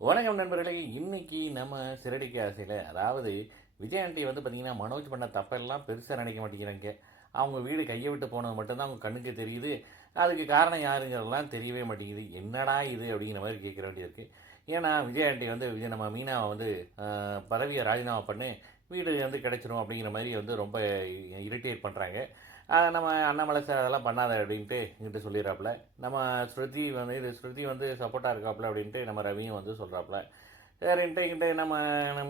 வணக்கம் நண்பர்களே. இன்னைக்கு நம்ம சிறடிக்கு ஆசையில், அதாவது விஜய் ஆண்டி வந்து பார்த்தீங்கன்னா, மனோஜ் பண்ண தப்பெல்லாம் பெருசாக நினைக்க மாட்டேங்கிறாங்க. அவங்க வீடு கையை விட்டு போனது மட்டும்தான் அவங்க கண்ணுக்கு தெரியுது. அதுக்கு காரணம் யாருங்கிறதெல்லாம் தெரியவே மாட்டேங்குது. என்னடா இது அப்படிங்கிற மாதிரி கேட்குற வேண்டியிருக்கு. ஏன்னா விஜய் ஆண்டி வந்து நம்ம மீனாவை வந்து பதவியை ராஜினாமா பண்ணி வீடு வந்து கிடைச்சிரும் அப்படிங்கிற மாதிரி வந்து ரொம்ப இரிட்டேட் பண்ணுறாங்க. நம்ம அண்ணாமலை சார் அதெல்லாம் பண்ணாத அப்படின்ட்டு என்கிட்ட சொல்லிடுறாப்புல. நம்ம ஸ்ருதி வந்து சப்போர்ட்டாக இருக்காப்புல அப்படின்ட்டு நம்ம ரவியும் வந்து சொல்கிறாப்புல. சரின்ட்டு என்கிட்ட நம்ம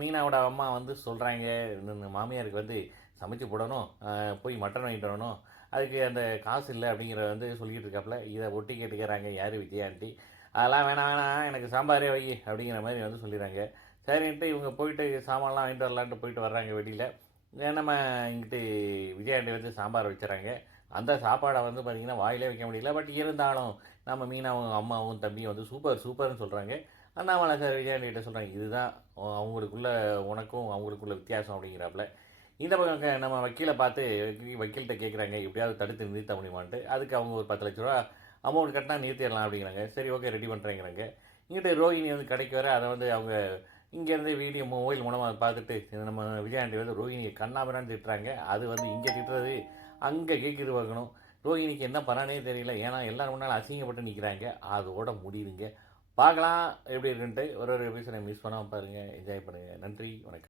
மீனாவோட அம்மா வந்து சொல்கிறாங்க, இந்த மாமியாருக்கு வந்து சமைச்சு போடணும், போய் மட்டன் வாங்கிட்டு வரணும், அதுக்கு அந்த காசு இல்லை அப்படிங்கிறத வந்து சொல்லிக்கிட்டு இருக்காப்புல. இதை ஒட்டி கேட்டுக்கிறாங்க யார் விஜயாண்டி. அதெல்லாம் வேணாம் வேணாம், எனக்கு சாம்பாரே வை அப்படிங்கிற மாதிரி வந்து சொல்லிடுறாங்க. சரின்ட்டு இவங்க போயிட்டு சாமான்லாம் வாங்கிட்டு வரலான்ட்டு போயிட்டு வர்றாங்க வெளியில். நம்ம இங்கிட்டு விஜயாண்டி வந்து சாம்பார் வச்சுறாங்க. அந்த சாப்பாடை வந்து பார்த்திங்கன்னா வாயிலே வைக்க முடியல. பட் இருந்தாலும் நம்ம மீனாவும் அம்மாவும் தம்பியும் வந்து சூப்பர் சூப்பர்னு சொல்கிறாங்க. அண்ணாமலை சார் விஜயாண்டி கிட்ட சொல்கிறாங்க, இதுதான் அவங்களுக்குள்ள உனக்கும் அவங்களுக்குள்ள வித்தியாசம் அப்படிங்கிறாப்புல. இந்த பக்கம் நம்ம வக்கீலை பார்த்து வக்கீல்கிட்ட கேட்குறாங்க, எப்படியாவது தடுத்து நிறுத்த முடியுமான்ட்டு. அதுக்கு அவங்க ஒரு 10 லட்ச ரூபா அமௌண்ட் கட்டினா நிறுத்திடலாம் அப்படிங்கிறாங்க. சரி, ஓகே, ரெடி பண்ணுறேங்கிறாங்க. இங்கிட்ட ரோஹிணி வந்து கடைக்கு வர, அதை வந்து அவங்க இங்கேருந்து வீடியோ மொபைல் மூலமாக பார்த்துட்டு நம்ம விஜயாண்டி வந்து ரோஹிணியை கண்ணாபிரான்னு திட்டுறாங்க. அது வந்து இங்கே திட்டுறது அங்கே கேட்குது பார்க்கணும். ரோஹிணிக்கு என்ன பண்ணானே தெரியல. ஏன்னா எல்லோரும் முன்னால் அசிங்கப்பட்டு நிற்கிறாங்க. அதோட முடியுதுங்க. பார்க்கலாம் எப்படி இருக்குன்ட்டு. ஒரு எபிசோடை மிஸ் பண்ணாமல் பாருங்கள், என்ஜாய் பண்ணுங்கள். நன்றி, வணக்கம்.